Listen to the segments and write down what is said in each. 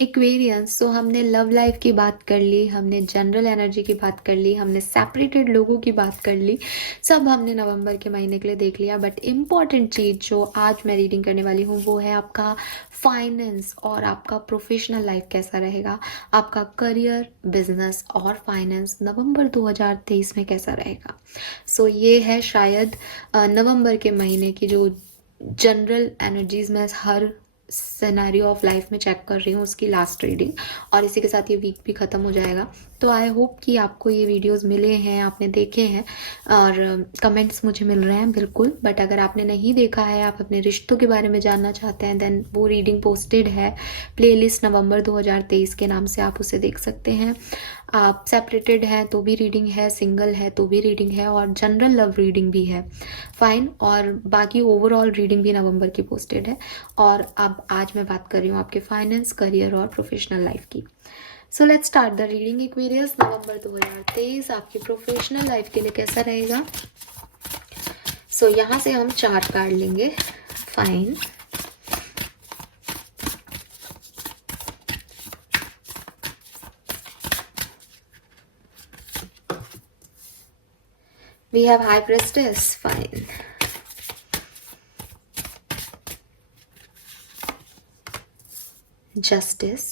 Aquarians, तो हमने love life की बात कर ली, हमने जनरल एनर्जी की बात कर ली, हमने सेपरेटेड लोगों की बात कर ली, सब हमने नवंबर के महीने के लिए देख लिया। बट इम्पॉर्टेंट चीज़ जो आज मैं रीडिंग करने वाली हूँ वो है आपका फाइनेंस और आपका प्रोफेशनल लाइफ कैसा रहेगा, आपका करियर, बिजनेस और फाइनेंस नवंबर 2023 में कैसा रहेगा। सो ये है शायद नवंबर के महीने की जो जनरल एनर्जीज में हर सिनेरियो ऑफ लाइफ में चेक कर रही हूँ उसकी लास्ट रीडिंग, और इसी के साथ ये वीक भी ख़त्म हो जाएगा। तो आई होप कि आपको ये वीडियोस मिले हैं, आपने देखे हैं और कमेंट्स मुझे मिल रहे हैं बिल्कुल। बट अगर आपने नहीं देखा है, आप अपने रिश्तों के बारे में जानना चाहते हैं, देन वो रीडिंग पोस्टेड है प्लेलिस्ट नवंबर 2023 के नाम से, आप उसे देख सकते हैं। आप सेपरेटेड हैं तो भी रीडिंग है, सिंगल है तो भी रीडिंग है, और जनरल लव रीडिंग भी है, फाइन। और बाकी ओवरऑल रीडिंग भी नवंबर की पोस्टेड है। और अब आज मैं बात कर रही हूँ आपके फाइनेंस, करियर और प्रोफेशनल लाइफ की। So let's start the reading. Aquarius, नवंबर 2023 आपकी प्रोफेशनल लाइफ के लिए कैसा रहेगा। सो यहाँ से हम 4 कार्ड लेंगे, fine. We have High Priestess, fine. Justice.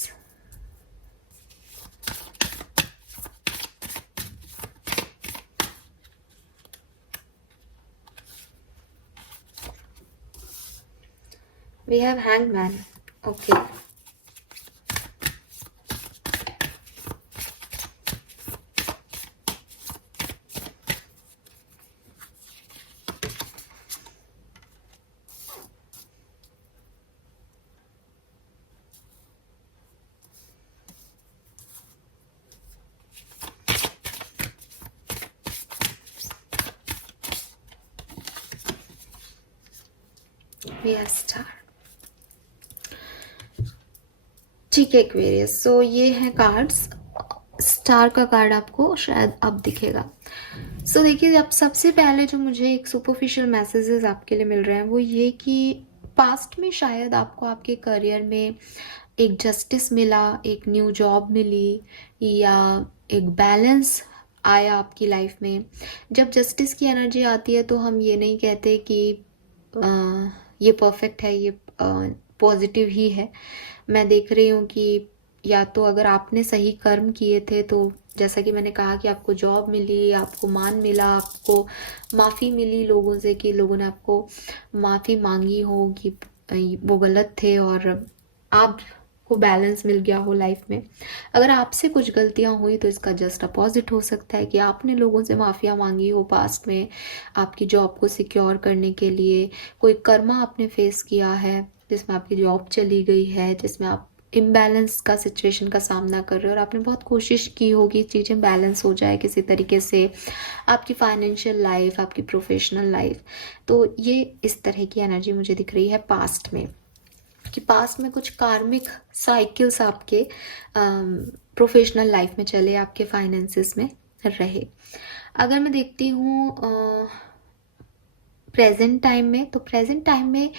We have Hanged Man, okay. Yes, Star. ठीक है एक्वेरियस, सो ये हैं कार्ड्स। स्टार का कार्ड आपको शायद अब दिखेगा। सो देखिए, अब सबसे पहले जो मुझे एक सुपरफिशियल मैसेजेस आपके लिए मिल रहे हैं वो ये कि पास्ट में शायद आपको आपके करियर में एक जस्टिस मिला, एक न्यू जॉब मिली, या एक बैलेंस आया आपकी लाइफ में। जब जस्टिस की एनर्जी आती है तो हम ये नहीं कहते कि ये परफेक्ट है, ये पॉजिटिव ही है। मैं देख रही हूँ कि या तो अगर आपने सही कर्म किए थे तो जैसा कि मैंने कहा कि आपको जॉब मिली, आपको मान मिला, आपको माफ़ी मिली लोगों से कि लोगों ने आपको माफ़ी मांगी हो कि वो गलत थे, और आपको बैलेंस मिल गया हो लाइफ में। अगर आपसे कुछ गलतियां हुई तो इसका जस्ट अपोजिट हो सकता है कि आपने लोगों से माफ़िया मांगी हो पास्ट में आपकी जॉब को सिक्योर करने के लिए। कोई कर्मा आपने फेस किया है जिसमें आपकी जॉब चली गई है, जिसमें आप इम्बैलेंस का सिचुएशन का सामना कर रहे हो और आपने बहुत कोशिश की होगी चीज़ें बैलेंस हो जाए किसी तरीके से, आपकी फाइनेंशियल लाइफ, आपकी प्रोफेशनल लाइफ। तो ये इस तरह की एनर्जी मुझे दिख रही है पास्ट में, कि पास्ट में कुछ कार्मिक साइकिल्स आपके प्रोफेशनल लाइफ में चले, आपके फाइनेंसिस में रहे। अगर मैं देखती हूँ प्रेजेंट टाइम में, तो प्रेजेंट टाइम में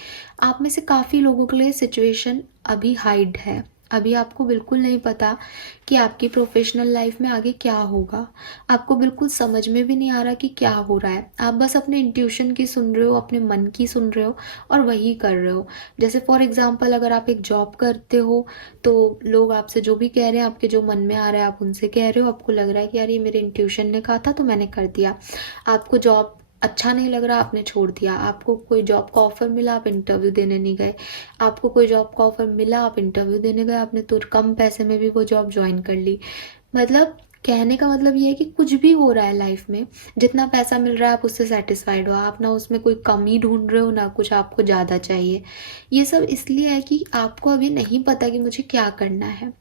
आप में से काफ़ी लोगों के लिए सिचुएशन अभी हाइड है। अभी आपको बिल्कुल नहीं पता कि आपकी प्रोफेशनल लाइफ में आगे क्या होगा। आपको बिल्कुल समझ में भी नहीं आ रहा कि क्या हो रहा है। आप बस अपने इंट्यूशन की सुन रहे हो, अपने मन की सुन रहे हो और वही कर रहे हो। जैसे फॉर एग्जांपल, अगर आप एक जॉब करते हो तो लोग आपसे जो भी कह रहे हैं, आपके जो मन में आ रहा है आप उनसे कह रहे हो। आपको लग रहा है कि यार ये मेरे इंट्यूशन ने कहा था तो मैंने कर दिया। आपको जॉब अच्छा नहीं लग रहा, आपने छोड़ दिया। आपको कोई जॉब का ऑफर मिला, आप इंटरव्यू देने नहीं गए। आपको कोई जॉब का ऑफर मिला, आप इंटरव्यू देने गए, आपने तो कम पैसे में भी वो जॉब ज्वाइन कर ली। मतलब कहने का मतलब ये है कि कुछ भी हो रहा है लाइफ में, जितना पैसा मिल रहा है आप उससे सेटिस्फाइड हो। आप ना उसमें कोई कमी ढूंढ रहे हो, ना कुछ आपको ज़्यादा चाहिए। ये सब इसलिए है कि आपको अभी नहीं पता कि मुझे क्या करना है,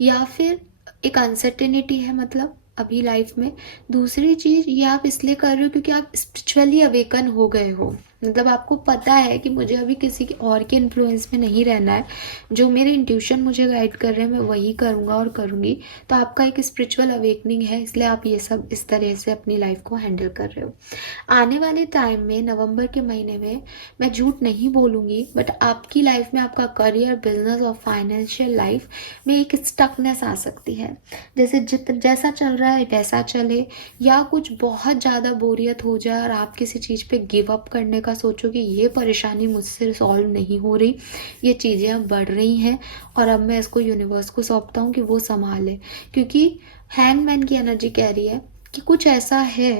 या फिर एक अनसर्टेनिटी है मतलब अभी लाइफ में। दूसरी चीज़ ये आप इसलिए कर रहे हो क्योंकि आप स्पिरिचुअली अवेकन हो गए हो। मतलब आपको पता है कि मुझे अभी किसी के और के इन्फ्लुएंस में नहीं रहना है, जो मेरे इंट्यूशन मुझे गाइड कर रहे हैं मैं वही करूँगा और करूँगी। तो आपका एक स्पिरिचुअल अवेकनिंग है, इसलिए आप ये सब इस तरह से अपनी लाइफ को हैंडल कर रहे हो। आने वाले टाइम में नवंबर के महीने में मैं झूठ नहीं बोलूँगी, बट आपकी लाइफ में आपका करियर, बिजनेस और फाइनेंशियल लाइफ में एक स्टकनेस आ सकती है। जैसे जैसा चल रहा है वैसा चले, या कुछ बहुत ज़्यादा बोरियत हो जाए और आप किसी चीज़ पे गिव अप करने का सोचो कि ये परेशानी मुझसे सॉल्व नहीं हो रही, ये चीज़ें अब बढ़ रही हैं और अब मैं इसको यूनिवर्स को सौंपता हूँ कि वो संभाले। क्योंकि हैंगमैन की एनर्जी कह रही है कि कुछ ऐसा है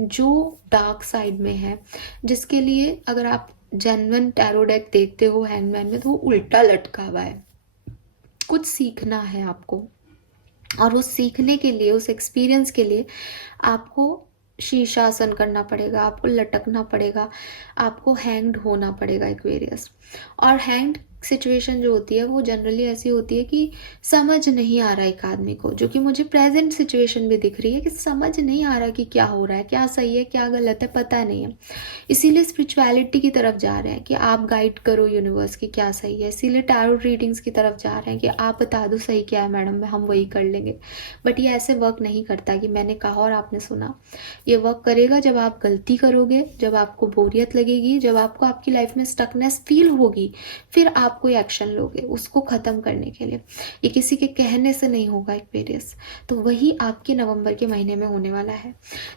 जो डार्क साइड में है, जिसके लिए अगर आप जेन्युइन टैरो डेक देखते हो हैंगमैन में, तो वो उल्टा लटका हुआ है। कुछ सीखना है आपको, और उस सीखने के लिए, उस एक्सपीरियंस के लिए आपको शीर्षासन करना पड़ेगा, आपको लटकना पड़ेगा, आपको हैंग्ड होना पड़ेगा एक्वेरियस। और हैंग्ड सिचुएशन जो होती है वो जनरली ऐसी होती है कि समझ नहीं आ रहा एक आदमी को, जो कि मुझे प्रेजेंट सिचुएशन भी दिख रही है कि समझ नहीं आ रहा कि क्या हो रहा है, क्या सही है क्या गलत है, पता नहीं है। इसीलिए स्पिरिचुअलिटी की तरफ जा रहे हैं कि आप गाइड करो यूनिवर्स की क्या सही है, इसीलिए टैरो रीडिंग्स की तरफ जा रहे हैं कि आप बता दो सही क्या है मैडम, हम वही कर लेंगे। बट ये ऐसे वर्क नहीं करता कि मैंने कहा और आपने सुना। ये वर्क करेगा जब आप गलती करोगे, जब आपको बोरियत लगेगी, जब आपको आपकी लाइफ में स्टकनेस फील होगी, फिर आप कोई एक्शन लोगे उसको ख़त्म करने के लिए। ये किसी के कहने से नहीं होगा एक्वेरियस। तो वही आपके नवंबर के महीने में होने वाला है।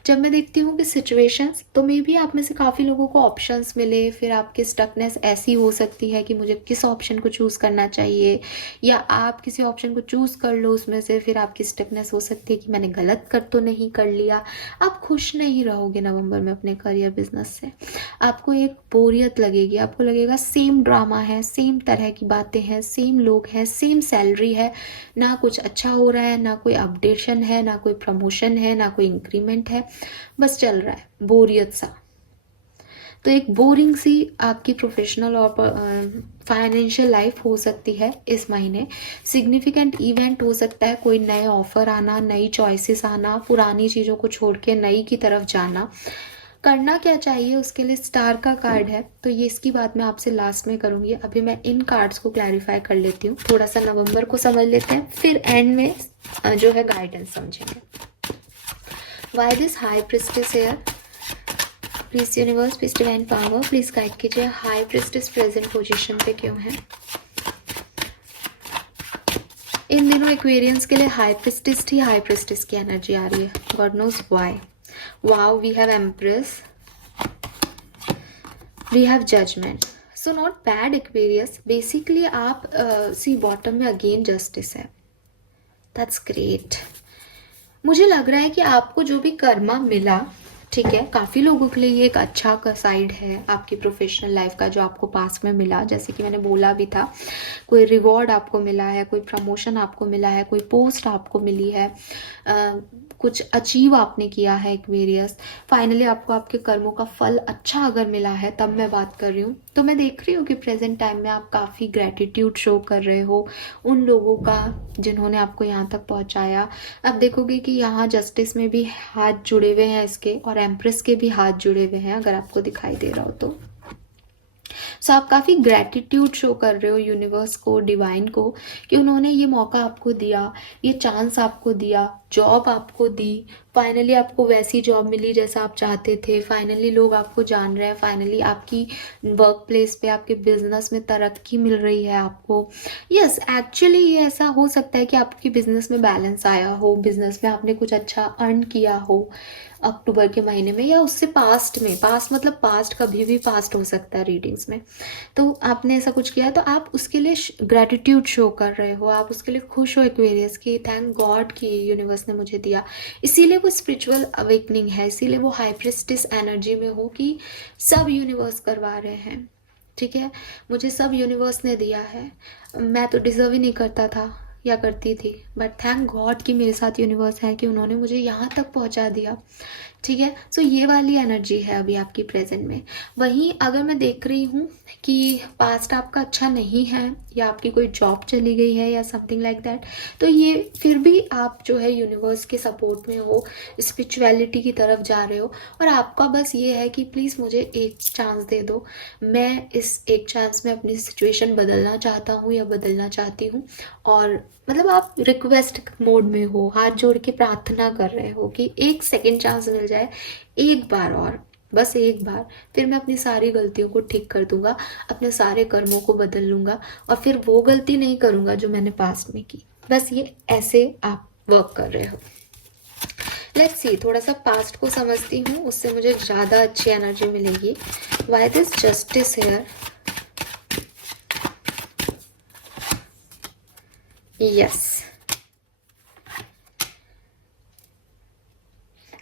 जब मैं देखती हूँ कि सिचुएशंस, तो मे भी आप में से काफ़ी लोगों को ऑप्शंस मिले, फिर आपकी स्टकनेस ऐसी हो सकती है कि मुझे किस ऑप्शन को चूज़ करना चाहिए, या आप किसी ऑप्शन को चूज़ कर लो उसमें से, फिर आपकी स्टकनेस हो सकती है कि मैंने गलत कर तो नहीं कर लिया। आप खुश नहीं रहोगे नवंबर में अपने करियर बिजनेस से। आपको एक बोरियत लगेगी, आपको लगेगा सेम ड्रामा है, सेम तरह की बातें हैं, सेम लोग हैं, सेम सैलरी है, ना कुछ अच्छा हो रहा है, ना कोई अपडेशन है, ना कोई प्रमोशन है, ना कोई इंक्रीमेंट है, बस चल रहा है बोरियत सा। तो एक बोरिंग सी आपकी प्रोफेशनल और फाइनेंशियल लाइफ हो सकती है इस महीने। सिग्निफिकेंट इवेंट हो सकता है, कोई नए ऑफर आना, नई चॉइसेस आना, पुरानी चीज़ों को छोड़ के नई की तरफ जाना। करना क्या चाहिए उसके लिए, स्टार का कार्ड है, तो ये इसकी बात मैं आपसे लास्ट में करूँगी। अभी मैं इन कार्ड्स को क्लैरिफाई कर लेती हूँ, थोड़ा सा नवंबर को समझ लेते हैं, फिर एंड में जो है गाइडेंस समझेंगे। Why this High Priestess here, please universe, please divine power, please guide कीजिए। हाई प्रिस्टेस प्रेजेंट पोजीशन पे क्यों है इन दिनों एक्वेरियंस के लिए? हाई प्रिस्टेस ही हाई प्रिस्टेस की एनर्जी आ रही है, God knows why. Wow, we have Empress, we have Judgement. So not bad Aquarius. Basically आप सी बॉटम में अगेन जस्टिस है, दैट्स ग्रेट। मुझे लग रहा है कि आपको जो भी कर्मा मिला, ठीक है, काफ़ी लोगों के लिए ये एक अच्छा का साइड है आपकी प्रोफेशनल लाइफ का, जो आपको पास में मिला। जैसे कि मैंने बोला भी था, कोई रिवॉर्ड आपको मिला है, कोई प्रमोशन आपको मिला है, कोई पोस्ट आपको मिली है, कुछ अचीव आपने किया है एक्वेरियस। फाइनली आपको आपके कर्मों का फल अच्छा अगर मिला है, तब मैं बात कर रही हूँ। तो मैं देख रही हूँ कि प्रेजेंट टाइम में आप काफ़ी ग्रेटिट्यूड शो कर रहे हो उन लोगों का जिन्होंने आपको यहाँ तक पहुँचाया। अब देखोगे कि यहाँ जस्टिस में भी हाथ जुड़े हुए हैं इसके, और एम्प्रेस के भी हाथ जुड़े हुए हैं, अगर आपको दिखाई दे रहा हो तो। सो आप काफ़ी ग्रैटिट्यूड शो कर रहे हो यूनिवर्स को, डिवाइन को, कि उन्होंने ये मौका आपको दिया, ये चांस आपको दिया, जॉब आपको दी, फाइनली आपको वैसी जॉब मिली जैसा आप चाहते थे, फाइनली लोग आपको जान रहे हैं, फाइनली आपकी वर्क प्लेस पे, आपके बिजनेस में तरक्की मिल रही है आपको। यस, एक्चुअली ये ऐसा हो सकता है कि आपकी बिजनेस में बैलेंस आया हो, बिजनेस में आपने कुछ अच्छा अर्न किया हो अक्टूबर के महीने में, या उससे पास्ट में। पास्ट मतलब पास्ट, कभी भी पास्ट हो सकता है रीडिंग्स में। तो आपने ऐसा कुछ किया, तो आप उसके लिए ग्रैटिट्यूड शो कर रहे हो, आप उसके लिए खुश हो एक्वेरियस की, थैंक गॉड कि यूनिवर्स ने मुझे दिया। इसीलिए वो स्पिरिचुअल अवेकनिंग है, इसीलिए वो हाई प्रिस्टेस एनर्जी में हो कि सब यूनिवर्स करवा रहे हैं, ठीक है। मुझे सब यूनिवर्स ने दिया है, मैं तो डिजर्व ही नहीं करता था या करती थी, बट थैंक गॉड कि मेरे साथ यूनिवर्स है कि उन्होंने मुझे यहाँ तक पहुँचा दिया। ठीक है, सो ये वाली एनर्जी है अभी आपकी प्रेजेंट में। वहीं अगर मैं देख रही हूँ कि पास्ट आपका अच्छा नहीं है या आपकी कोई जॉब चली गई है या समथिंग लाइक दैट, तो ये फिर भी आप जो है यूनिवर्स के सपोर्ट में हो, स्पिरिचुअलिटी की तरफ जा रहे हो, और आपका बस ये है कि प्लीज़ मुझे एक चांस दे दो, मैं इस एक चांस में अपनी सिचुएशन बदलना चाहता हूँ या बदलना चाहती हूँ। और मतलब आप रिक्वेस्ट मोड में हो, हाथ जोड़ के प्रार्थना कर रहे हो कि एक सेकंड चांस मिल जाए, एक बार और, बस एक बार, फिर मैं अपनी सारी गलतियों को ठीक कर दूंगा, अपने सारे कर्मों को बदल लूंगा और फिर वो गलती नहीं करूंगा जो मैंने पास्ट में की। बस ये ऐसे आप वर्क कर रहे हो। लेट्स सी, थोड़ा सा पास्ट को समझती हूँ, उससे मुझे ज़्यादा अच्छी एनर्जी मिलेगी। Why this Justice here? Yes,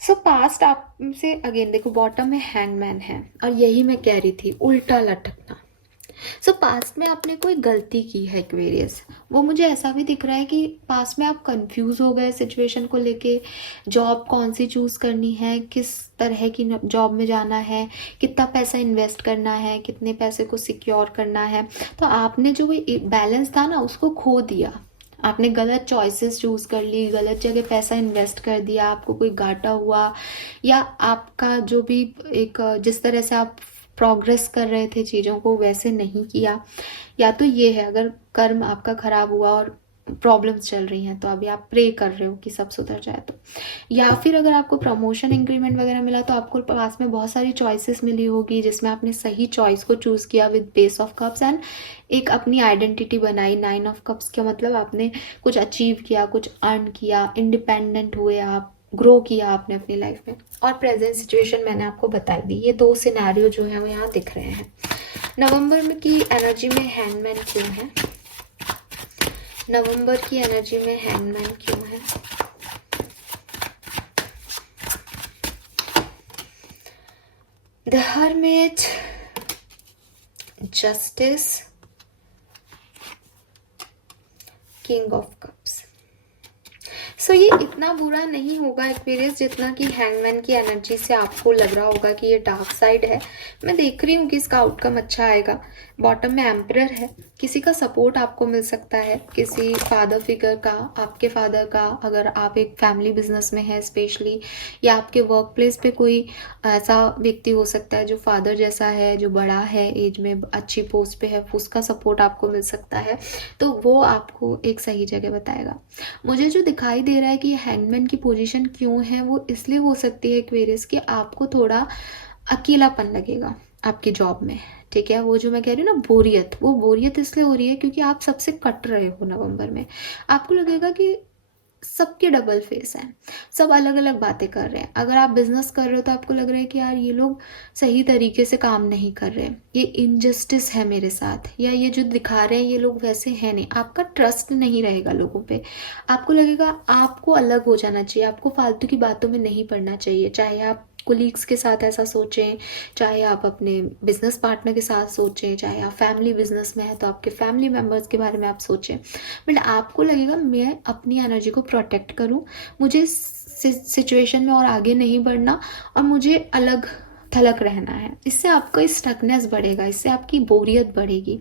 so past आपसे अगेन देखो, बॉटम में हैंगमैन है और यही मैं कह रही थी, उल्टा लटकना। सो पास्ट में आपने कोई गलती की है एक्वेरियस, वो मुझे ऐसा भी दिख रहा है कि पास्ट में आप कंफ्यूज हो गए सिचुएशन को लेके, जॉब कौन सी चूज़ करनी है, किस तरह की जॉब में जाना है, कितना पैसा इन्वेस्ट करना है, कितने पैसे को सिक्योर करना है। तो आपने जो बैलेंस था ना, उसको खो दिया। आपने गलत चॉइसेस चूज़ कर ली, गलत जगह पैसा इन्वेस्ट कर दिया, आपको कोई घाटा हुआ, या आपका जो भी एक जिस तरह से आप प्रोग्रेस कर रहे थे चीज़ों को वैसे नहीं किया, या तो ये है अगर कर्म आपका ख़राब हुआ और प्रॉब्लम्स चल रही हैं तो अभी आप प्रे कर रहे हो कि सब सुधर जाए, तो या फिर अगर आपको प्रमोशन इंक्रीमेंट वगैरह मिला तो आपको पास में बहुत सारी चॉइसेस मिली होगी जिसमें आपने सही चॉइस को चूज़ किया with page of cups and एक अपनी आइडेंटिटी बनाई। 9 ऑफ कप्स का मतलब आपने कुछ अचीव किया, कुछ अर्न किया, इंडिपेंडेंट हुए, आप ग्रो किया आपने अपनी लाइफ में। और प्रेजेंट सिचुएशन मैंने आपको बताई दी, ये 2 सिनेरियो जो है वो यहाँ दिख रहे हैं। नवंबर में की एनर्जी में हैंगमैन क्यों है? नवंबर की एनर्जी में हैंगमैन क्यों है? The hermit, justice, king of cups. So ये इतना बुरा नहीं होगा एक्वेरियस जितना कि हैंगमैन की एनर्जी से आपको लग रहा होगा कि ये डार्क साइड है। मैं देख रही हूँ कि इसका आउटकम अच्छा आएगा। बॉटम में एम्परर है, किसी का सपोर्ट आपको मिल सकता है, किसी फादर फिगर का, आपके फादर का, अगर आप एक फैमिली बिजनेस में है स्पेशली, या आपके वर्क प्लेस पे कोई ऐसा व्यक्ति हो सकता है जो फादर जैसा है, जो बड़ा है एज में, अच्छी पोस्ट पे है, उसका सपोर्ट आपको मिल सकता है। तो वो आपको एक सही जगह बताएगा। मुझे जो दिखाई दे रहा है कि हैंगमैन की पोजीशन क्यों है, वो इसलिए हो सकती है एक्वेरियस कि आपको थोड़ा अकेलापन लगेगा आपकी जॉब में। ठीक है, वो जो मैं कह रही हूँ ना बोरियत, वो बोरियत इसलिए हो रही है क्योंकि आप सबसे कट रहे हो नवंबर में। आपको लगेगा कि सबके डबल फेस हैं, सब अलग अलग बातें कर रहे हैं। अगर आप बिजनेस कर रहे हो तो आपको लग रहा है कि यार ये लोग सही तरीके से काम नहीं कर रहे, ये इनजस्टिस है मेरे साथ, या ये जो दिखा रहे हैं ये लोग वैसे हैं नहीं। आपका ट्रस्ट नहीं रहेगा लोगों पे। आपको लगेगा आपको अलग हो जाना चाहिए, आपको फालतू की बातों में नहीं पड़ना चाहिए। चाहे आप कोलीग्स के साथ ऐसा सोचें, चाहे आप अपने बिजनेस पार्टनर के साथ सोचें, चाहे आप फैमिली बिजनेस में है तो आपके फैमिली मेम्बर्स के बारे में आप सोचें, बट आपको लगेगा मैं अपनी एनर्जी को प्रोटेक्ट करूं, मुझे सिचुएशन में और आगे नहीं बढ़ना और मुझे अलग थलग रहना है। इससे आपका स्टकनेस बढ़ेगा, इससे आपकी बोरियत बढ़ेगी।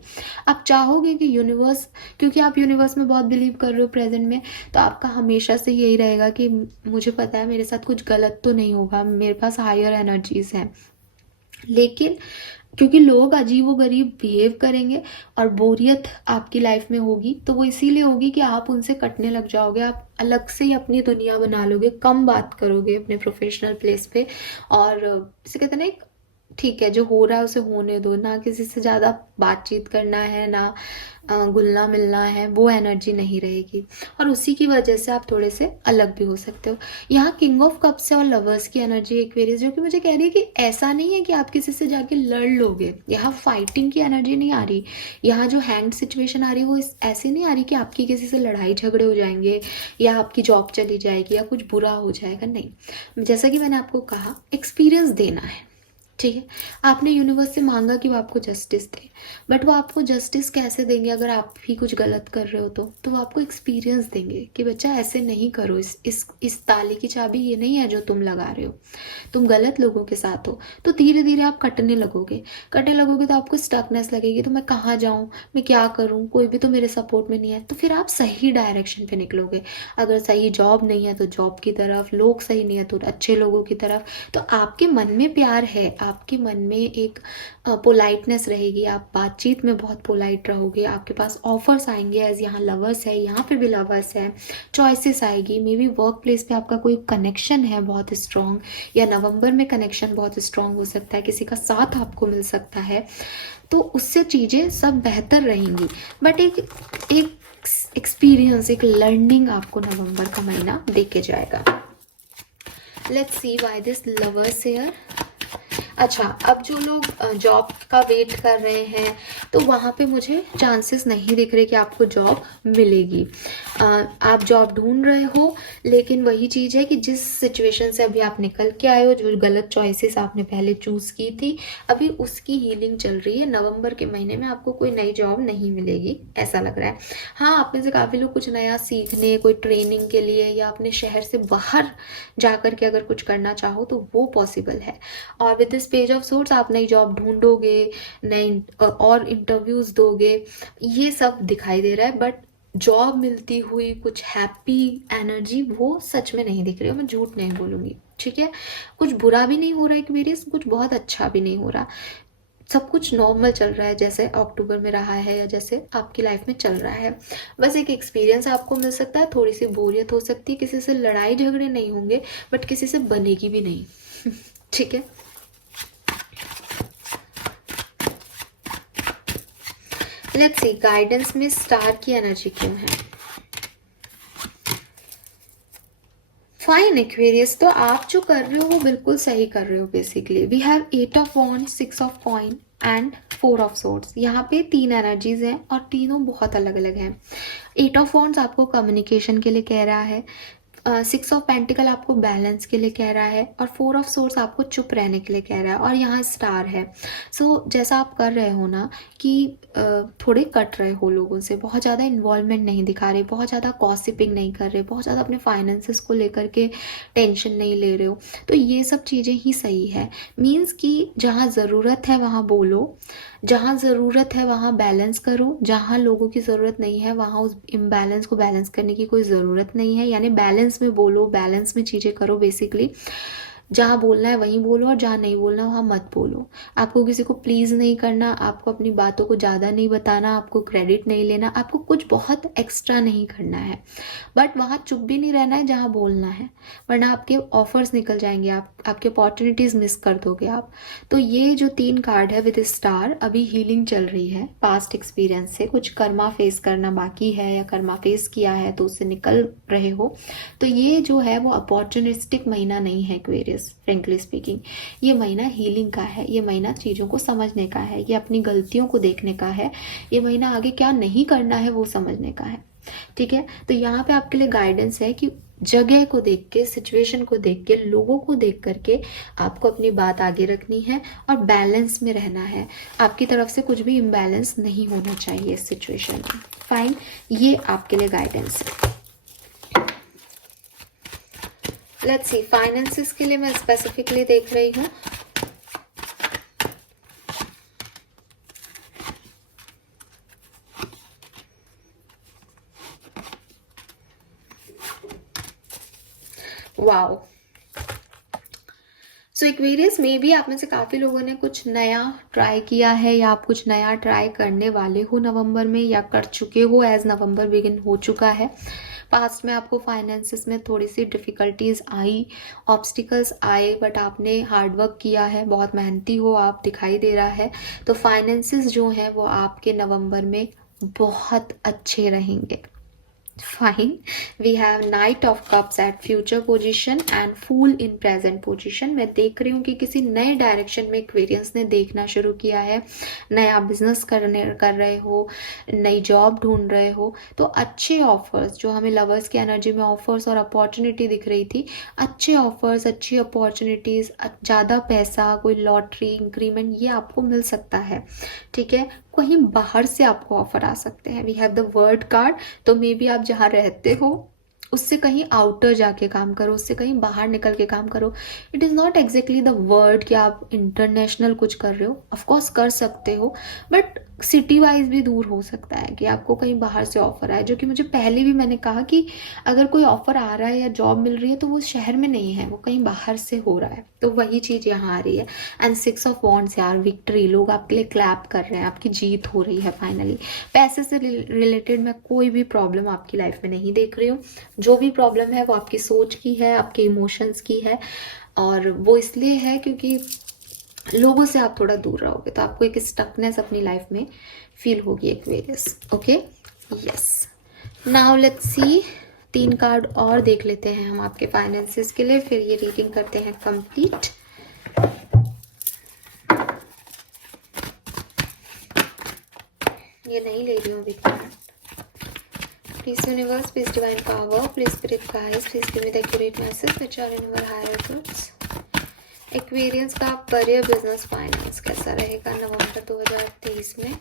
आप चाहोगे कि यूनिवर्स, क्योंकि आप यूनिवर्स में बहुत बिलीव कर रहे हो प्रेजेंट में, तो आपका हमेशा से यही रहेगा कि मुझे पता है मेरे साथ कुछ गलत तो नहीं होगा, मेरे पास हायर एनर्जीज हैं। लेकिन क्योंकि लोग अजीब व गरीब बिहेव करेंगे और बोरियत आपकी लाइफ में होगी, तो वो इसीलिए होगी कि आप उनसे कटने लग जाओगे, आप अलग से ही अपनी दुनिया बना लोगे, कम बात करोगे अपने प्रोफेशनल प्लेस पे। और इसे कहते हैं ना, ठीक है जो हो रहा है उसे होने दो, ना किसी से ज़्यादा बातचीत करना है, ना घुलना मिलना है, वो एनर्जी नहीं रहेगी। और उसी की वजह से आप थोड़े से अलग भी हो सकते हो। यहाँ किंग ऑफ कप्स है और लवर्स की एनर्जी एक्वेरियस, जो कि मुझे कह रही है कि ऐसा नहीं है कि आप किसी से जाके लड़ लोगे। यहाँ फाइटिंग की एनर्जी नहीं आ रही। यहाँ जो हैंड सिचुएशन आ रही है वो ऐसे नहीं आ रही कि आपकी किसी से लड़ाई झगड़े हो जाएंगे या आपकी जॉब चली जाएगी या कुछ बुरा हो जाएगा, नहीं। जैसा कि मैंने आपको कहा, एक्सपीरियंस देना है, ठीक है, आपने यूनिवर्स से मांगा कि वो आपको जस्टिस दे, बट वो आपको जस्टिस कैसे देंगे अगर आप भी कुछ गलत कर रहे हो? तो वो आपको एक्सपीरियंस देंगे कि बच्चा ऐसे नहीं करो, इस ताले की चाबी ये नहीं है जो तुम लगा रहे हो, तुम गलत लोगों के साथ हो। तो धीरे धीरे आप कटने लगोगे तो आपको स्टकनेस लगेगी, तो मैं कहाँ जाऊँ, मैं क्या करूँ, कोई भी तो मेरे सपोर्ट में नहीं है। तो फिर आप सही डायरेक्शन पे निकलोगे। अगर सही जॉब नहीं है तो जॉब की तरफ, लोग सही नहीं है तो अच्छे लोगों की तरफ। तो आपके मन में प्यार है, आपके मन में एक पोलाइटनेस रहेगी, आप बातचीत में बहुत पोलाइट रहोगे, आपके पास ऑफर्स आएंगे, एज यहाँ लवर्स है, यहाँ पे भी लवर्स है, चॉइसेस आएगी। मे बी वर्क प्लेस पे आपका कोई कनेक्शन है बहुत स्ट्रांग, या नवंबर में कनेक्शन बहुत स्ट्रांग हो सकता है, किसी का साथ आपको मिल सकता है, तो उससे चीज़ें सब बेहतर रहेंगी। बट एक एक एक्सपीरियंस, एक लर्निंग आपको नवंबर का महीना दे के जाएगा। Let's see why this lovers here. अच्छा, अब जो लोग जॉब का वेट कर रहे हैं, तो वहाँ पे मुझे चांसेस नहीं दिख रहे कि आपको जॉब मिलेगी। आप जॉब ढूंढ रहे हो, लेकिन वही चीज़ है कि जिस सिचुएशन से अभी आप निकल के आए हो, जो गलत चॉइसेस आपने पहले चूज़ की थी, अभी उसकी हीलिंग चल रही है। नवंबर के महीने में आपको कोई नई जॉब नहीं मिलेगी, ऐसा लग रहा है। हाँ, आप में से काफ़ी लोग कुछ नया सीखने, कोई ट्रेनिंग के लिए या अपने शहर से बाहर जा कर के अगर कुछ करना चाहो तो वो पॉसिबल है। और with this page of source आप नई जॉब ढूंढोगे, नई और इंटरव्यूज दोगे, ये सब दिखाई दे रहा है। बट जॉब मिलती हुई कुछ हैप्पी एनर्जी वो सच में नहीं दिख रही है, मैं झूठ नहीं बोलूँगी। ठीक है, कुछ बुरा भी नहीं हो रहा है एक्वेरियस, कुछ बहुत अच्छा भी नहीं हो रहा, सब कुछ नॉर्मल चल रहा है जैसे अक्टूबर में रहा है या जैसे आपकी लाइफ में चल रहा है। बस एक एक्सपीरियंस आपको मिल सकता है, थोड़ी सी बोरियत हो सकती है, किसी से लड़ाई झगड़े नहीं होंगे, बट किसी से बनेगी भी नहीं। ठीक है, लेट्स सी गाइडेंस में स्टार की एनर्जी क्यों है। फाइन एक्वेरियस, तो आप जो कर रहे हो वो बिल्कुल सही कर रहे हो। Basically we have 8 of wand, 6 of coin and 4 of swords. यहाँ पे 3 एनर्जीज हैं और तीनों बहुत अलग अलग हैं। 8 ऑफ वॉन्ड्स आपको कम्युनिकेशन के लिए कह रहा है, 6 ऑफ पेंटिकल आपको बैलेंस के लिए कह रहा है, और 4 ऑफ सोर्स आपको चुप रहने के लिए कह रहा है, और यहाँ स्टार है। सो जैसा आप कर रहे हो ना कि थोड़े कट रहे हो लोगों से, बहुत ज़्यादा इन्वॉल्वमेंट नहीं दिखा रहे, बहुत ज़्यादा गॉसिपिंग नहीं कर रहे, बहुत ज़्यादा अपने फाइनेंसेस को लेकर के टेंशन नहीं ले रहे हो, तो ये सब चीज़ें ही सही है। मीन्स कि जहाँ ज़रूरत है वहाँ बोलो, जहाँ ज़रूरत है वहाँ बैलेंस करो, जहाँ लोगों की ज़रूरत नहीं है वहाँ उस इम्बैलेंस को बैलेंस करने की कोई ज़रूरत नहीं है। यानी बैलेंस में बोलो, बैलेंस में चीज़ें करो। बेसिकली जहाँ बोलना है वहीं बोलो, और जहाँ नहीं बोलना वहाँ मत बोलो। आपको किसी को प्लीज़ नहीं करना, आपको अपनी बातों को ज़्यादा नहीं बताना, आपको क्रेडिट नहीं लेना, आपको कुछ बहुत एक्स्ट्रा नहीं करना है, बट वहाँ चुप भी नहीं रहना है जहाँ बोलना है, वरना आपके ऑफर्स निकल जाएंगे, आपके अपॉर्चुनिटीज़ मिस कर दोगे आप। तो ये जो 3 कार्ड है विद स्टार, अभी हीलिंग चल रही है पास्ट एक्सपीरियंस से, कुछ कर्मा फेस करना बाकी है या कर्मा फेस किया है तो उससे निकल रहे हो। तो ये जो है वो अपॉर्चुनिस्टिक महीना नहीं है एक्वेरियस, फ्रेंकली स्पीकिंग। ये महीना हीलिंग का है, ये महीना चीज़ों को समझने का है, ये अपनी गलतियों को देखने का है, ये महीना आगे क्या नहीं करना है वो समझने का है। ठीक है, तो यहाँ पे आपके लिए गाइडेंस है कि जगह को देख के, सिचुएशन को देख के, लोगों को देख करके आपको अपनी बात आगे रखनी है और बैलेंस में रहना है। आपकी तरफ से कुछ भी इम्बैलेंस नहीं होना चाहिए इस सिचुएशन में। फाइन, ये आपके लिए गाइडेंस है। लेट्स सी फाइनेंसेस के लिए मैं स्पेसिफिकली देख रही हूँ। वाओ, सो एक्वेरियस में भी आप में से काफ़ी लोगों ने कुछ नया ट्राई किया है, या आप कुछ नया ट्राई करने वाले हो नवंबर में, या कर चुके हो एज नवंबर बिगिन हो चुका है। पास्ट में आपको फाइनेंसेस में थोड़ी सी डिफ़िकल्टीज आई, ऑब्स्टिकल्स आए, बट आपने हार्ड वर्क किया है, बहुत मेहनती हो आप, दिखाई दे रहा है। तो फाइनेंसेस जो हैं वो आपके नवंबर में बहुत अच्छे रहेंगे। Fine. We have Knight of Cups at future position and Fool in present position. मैं देख रही हूँ कि किसी नए डायरेक्शन में एक्वेरियंस ने देखना शुरू किया है, नया बिजनेस कर रहे हो, नई जॉब ढूंढ रहे हो, तो अच्छे ऑफर्स जो हमें लवर्स की एनर्जी में ऑफर्स और अपॉर्चुनिटी दिख रही थी, अच्छे ऑफर्स, अच्छी अपॉर्चुनिटीज, ज़्यादा पैसा, कोई लॉटरी, इंक्रीमेंट, ये आपको मिल सकता है। ठीक है, कहीं बाहर से आपको ऑफर आ सकते हैं। We have the world card, तो मे बी आप जहाँ रहते हो उससे कहीं आउटर जाके काम करो, उससे कहीं बाहर निकल के काम करो। It is not exactly the word कि आप इंटरनेशनल कुछ कर रहे हो, ऑफकोर्स कर सकते हो, बट सिटी वाइज भी दूर हो सकता है कि आपको कहीं बाहर से ऑफर आए, जो कि मुझे पहले भी मैंने कहा कि अगर कोई ऑफर आ रहा है या जॉब मिल रही है तो वो शहर में नहीं है, वो कहीं बाहर से हो रहा है, तो वही चीज़ यहाँ आ रही है। एंड 6 ऑफ वॉन्ड्स यार, विक्ट्री, लोग आपके लिए क्लैप कर रहे हैं, आपकी जीत हो रही है फाइनली। पैसे से रिलेटेड मैं कोई भी प्रॉब्लम आपकी लाइफ में नहीं देख रही हूँ। जो भी प्रॉब्लम है वो आपकी सोच की है, आपके इमोशंस की है, और वो इसलिए है क्योंकि लोगों से आप थोड़ा दूर रहोगे तो आपको एक स्टकनेस अपनी लाइफ में फील होगी, Aquarius. Okay, yes. Now let's see, 3 card और देख लेते हैं हम आपके फाइनेंसेस के लिए, फिर ये रीडिंग करते हैं कंप्लीट। ये नहीं ले रही हूँ अभी card. Please universe, please divine power, please spirit guides, please give me the accurate message which are in your higher truths. Aquarians का करियर, बिजनेस, फाइनेंस कैसा रहेगा नवंबर 2023 में?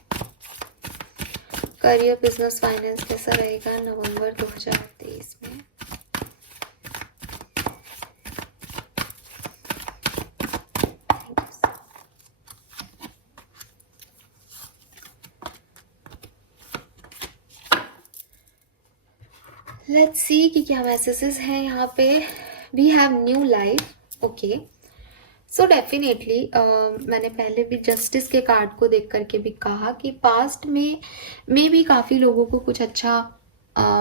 करियर, बिजनेस, फाइनेंस कैसा रहेगा नवंबर 2023 में? लेट्स सी कि क्या मैसेजेस हैं यहाँ पे। We have new life. Okay, so definitely मैंने पहले भी जस्टिस के कार्ड को देख करके भी कहा कि पास्ट में भी काफ़ी लोगों को कुछ अच्छा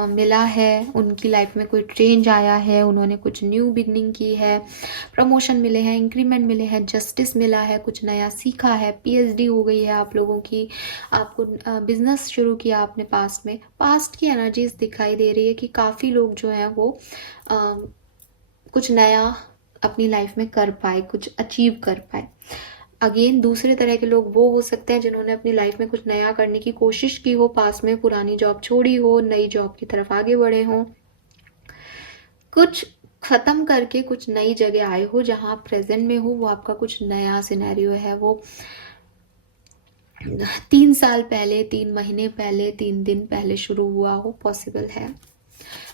मिला है, उनकी लाइफ में कोई चेंज आया है, उन्होंने कुछ न्यू बिगनिंग की है, प्रमोशन मिले हैं, इंक्रीमेंट मिले हैं, जस्टिस मिला है, कुछ नया सीखा है, पीएचडी हो गई है आप लोगों की, आपको बिजनेस शुरू किया आपने पास्ट में। पास्ट की एनर्जीज दिखाई दे रही है कि काफ़ी लोग जो हैं वो कुछ नया अपनी लाइफ में कर पाए, कुछ अचीव कर पाए। अगेन दूसरे तरह के लोग वो हो सकते हैं जिन्होंने अपनी लाइफ में कुछ नया करने की कोशिश की हो, पास में पुरानी जॉब छोड़ी हो, नई जॉब की तरफ आगे बढ़े हों, कुछ खत्म करके कुछ नई जगह आए हो जहां आप प्रेजेंट में हो, वो आपका कुछ नया सिनेरियो है, वो 3 साल पहले, 3 महीने पहले, 3 दिन पहले शुरू हुआ हो, पॉसिबल है।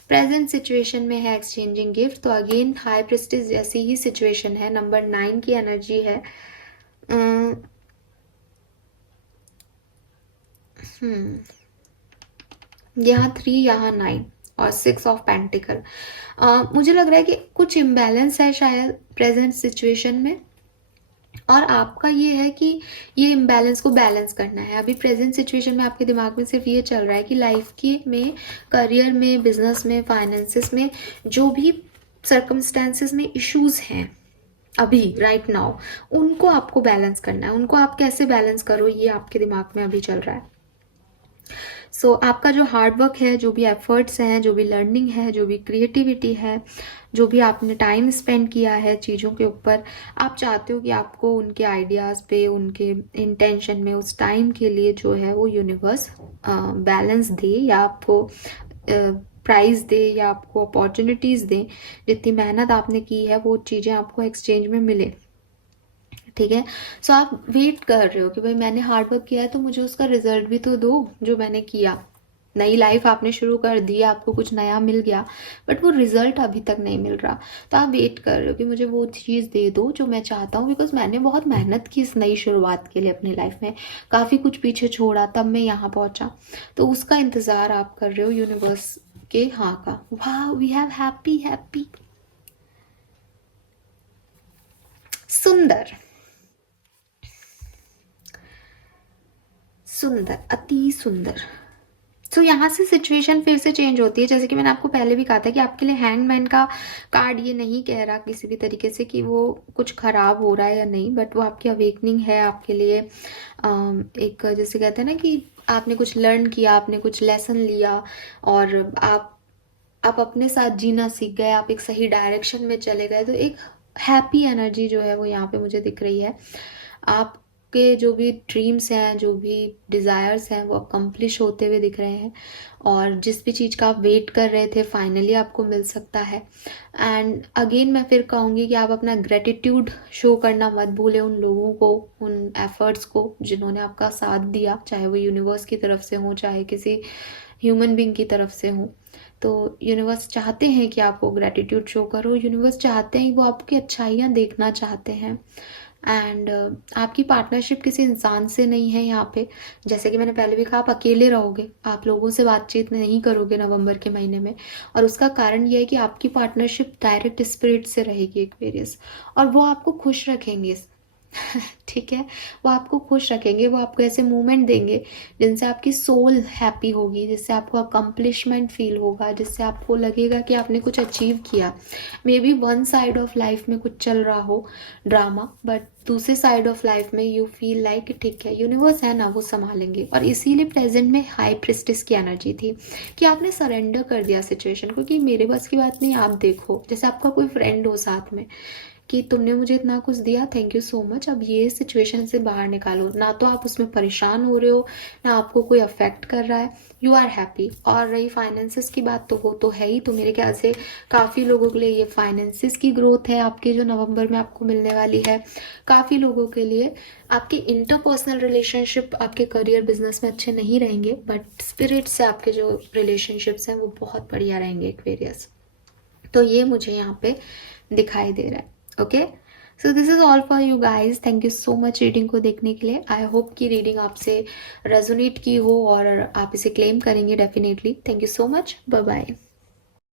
प्रेजेंट सिचुएशन में है एक्सचेंजिंग गिफ्ट, तो अगेन हाई प्रेस्टिज जैसी ही सिचुएशन है। नंबर 9 की एनर्जी है। यहाँ 3, यहाँ 9 और 6 ऑफ पेंटिकल। मुझे लग रहा है कि कुछ इम्बैलेंस है शायद प्रेजेंट सिचुएशन में, और आपका ये है कि ये इम्बैलेंस को बैलेंस करना है। अभी प्रेजेंट सिचुएशन में आपके दिमाग में सिर्फ ये चल रहा है कि लाइफ के में, करियर में, बिजनेस में, फाइनेंसेस में जो भी सर्कमस्टेंसेस में इश्यूज हैं अभी राइट नाउ, उनको आपको बैलेंस करना है। उनको आप कैसे बैलेंस करो, ये आपके दिमाग में अभी चल रहा है। सो आपका जो हार्डवर्क है, जो भी एफर्ट्स हैं, जो भी लर्निंग है, जो भी क्रिएटिविटी है, जो भी आपने टाइम स्पेंड किया है चीज़ों के ऊपर, आप चाहते हो कि आपको उनके आइडियाज़ पे, उनके इंटेंशन में उस टाइम के लिए जो है वो यूनिवर्स बैलेंस दे, या आपको प्राइज दे, या आपको अपॉर्चुनिटीज़ दे। जितनी मेहनत आपने की है वो चीज़ें आपको एक्सचेंज में मिले। ठीक है, सो आप वेट कर रहे हो कि भाई मैंने हार्डवर्क किया है तो मुझे उसका रिजल्ट भी तो दो जो मैंने किया। नई लाइफ आपने शुरू कर दी, आपको कुछ नया मिल गया, बट वो रिजल्ट अभी तक नहीं मिल रहा, तो आप वेट कर रहे हो कि मुझे वो चीज़ दे दो जो मैं चाहता हूँ, बिकॉज मैंने बहुत मेहनत की इस नई शुरुआत के लिए अपनी लाइफ में, काफ़ी कुछ पीछे छोड़ा तब मैं यहाँ पहुँचा, तो उसका इंतज़ार आप कर रहे हो यूनिवर्स के हाँ का। वाह, वी हैव हैप्पी हैप्पी, सुंदर सुंदर, अति सुंदर। सो यहाँ से सिचुएशन फिर से चेंज होती है, जैसे कि मैंने आपको पहले भी कहा था कि आपके लिए हैंगमैन का कार्ड ये नहीं कह रहा किसी भी तरीके से कि वो कुछ ख़राब हो रहा है या नहीं, बट वो आपकी अवेकनिंग है आपके लिए। एक जैसे कहते हैं ना कि आपने कुछ लर्न किया, आपने कुछ लेसन लिया और आप अपने साथ जीना सीख गए, आप एक सही डायरेक्शन में चले गए, तो एक हैप्पी एनर्जी जो है वो यहाँ पे मुझे दिख रही है। आपके जो भी ड्रीम्स हैं, जो भी डिज़ायर्स हैं, वो अकम्प्लिश होते हुए दिख रहे हैं और जिस भी चीज़ का आप वेट कर रहे थे फाइनली आपको मिल सकता है। एंड अगेन मैं फिर कहूँगी कि आप अपना ग्रेटिट्यूड शो करना मत भूलें उन लोगों को, उन एफर्ट्स को जिन्होंने आपका साथ दिया, चाहे वो यूनिवर्स की तरफ से हो, चाहे किसी ह्यूमन बीइंग की तरफ से हो। तो यूनिवर्स चाहते हैं कि आप वो ग्रेटिट्यूड शो करो, यूनिवर्स चाहते हैं, वो आपकी अच्छाइयाँ देखना चाहते हैं। एंड आपकी पार्टनरशिप किसी इंसान से नहीं है यहाँ पे, जैसे कि मैंने पहले भी कहा, आप अकेले रहोगे, आप लोगों से बातचीत नहीं करोगे नवंबर के महीने में। और उसका कारण ये है कि आपकी पार्टनरशिप डायरेक्ट स्पिरिट से रहेगी एक्वेरियस, और वो आपको खुश रखेंगे। ठीक है, वो आपको खुश रखेंगे, वो आपको ऐसे मोमेंट देंगे जिनसे आपकी सोल हैप्पी होगी, जिससे आपको अकम्पलिशमेंट फील होगा, जिससे आपको लगेगा कि आपने कुछ अचीव किया। May be one side of life में कुछ चल रहा हो ड्रामा, बट दूसरे साइड ऑफ लाइफ में यू फील लाइक ठीक है, यूनिवर्स है ना, वो संभालेंगे। और इसीलिए प्रेजेंट में हाई प्रिस्टिस की एनर्जी थी कि आपने सरेंडर कर दिया सिचुएशन को कि मेरे बस की बात नहीं, आप देखो। जैसे आपका कोई फ्रेंड हो साथ में कि तुमने मुझे इतना कुछ दिया, थैंक यू सो मच, अब ये सिचुएशन से बाहर निकालो। ना तो आप उसमें परेशान हो रहे हो, ना आपको कोई अफेक्ट कर रहा है, यू आर हैप्पी। और रही फाइनेंसिस की बात, तो वो तो है ही। तो मेरे ख्याल से काफ़ी लोगों के लिए ये फाइनेंसिस की ग्रोथ है आपकी जो नवंबर में आपको मिलने वाली है। काफ़ी लोगों के लिए आपके इंटरपर्सनल रिलेशनशिप आपके करियर बिजनेस में अच्छे नहीं रहेंगे, बट स्पिरिट से आपके जो रिलेशनशिप्स हैं वो बहुत बढ़िया रहेंगे एक्वेरियस। तो ये मुझे यहाँ पे दिखाई दे रहा है। Okay, so this is all for you guys. Thank you so much reading को देखने के लिए। आई होप कि रीडिंग आपसे रेजोनेट की हो और आप इसे क्लेम करेंगे definitely. Thank you so much, bye bye.